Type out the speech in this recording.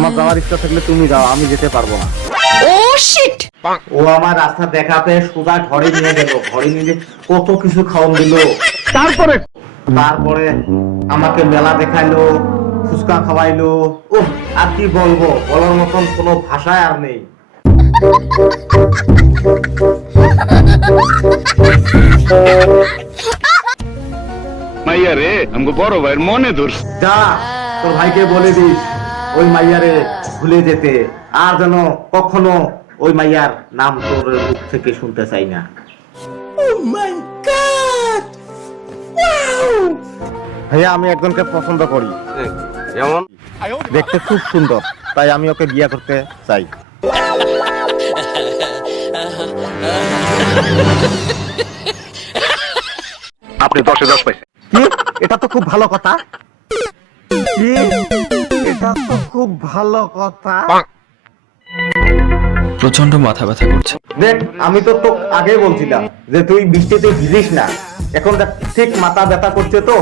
তোমার যাওয়ার ইচ্ছা থাকলে তুমি যাও, আমি যেতে পারবো না। ও শিট। ও আমার রাস্তা দেখাতে সোজা ঘরে নিয়ে গেল, ঘরে নিয়ে কত কিছু খাওয়ান দিল। তারপরে আমাকে মেলা দেখাইলো, ফুচকা খাওয়াইলো। ও আর কি বলবো, বলার মতন কোনো ভাষায় আর নেই। মাইয়া রে আমগো বড় ভাইয়ের মনে ধর। যা তোর ভাইকে বলে দিস ওই মাইয়ারে ভুলে যেতে, আর যেন কখনো ওই মাইয়ার নাম তোর মুখ থেকে শুনতে চাই না। ভাইয়া আমি একজনকে পছন্দ করি, যেমন দেখতে খুব সুন্দর, তাই আমি ওকে বিয়ে করতে চাই। আপনি 10-এ 10 পাইছেন। কি? এটা তো খুব ভালো কথা। কি? এটা তো খুব ভালো কথা। প্রচন্ড মাথা ব্যথা করছে। দেখ আমি তো আগেই বলছিলাম যে তুই বৃষ্টিতে ভিজিস না, এখন দেখ ঠিক মাথা ব্যথা করছে তো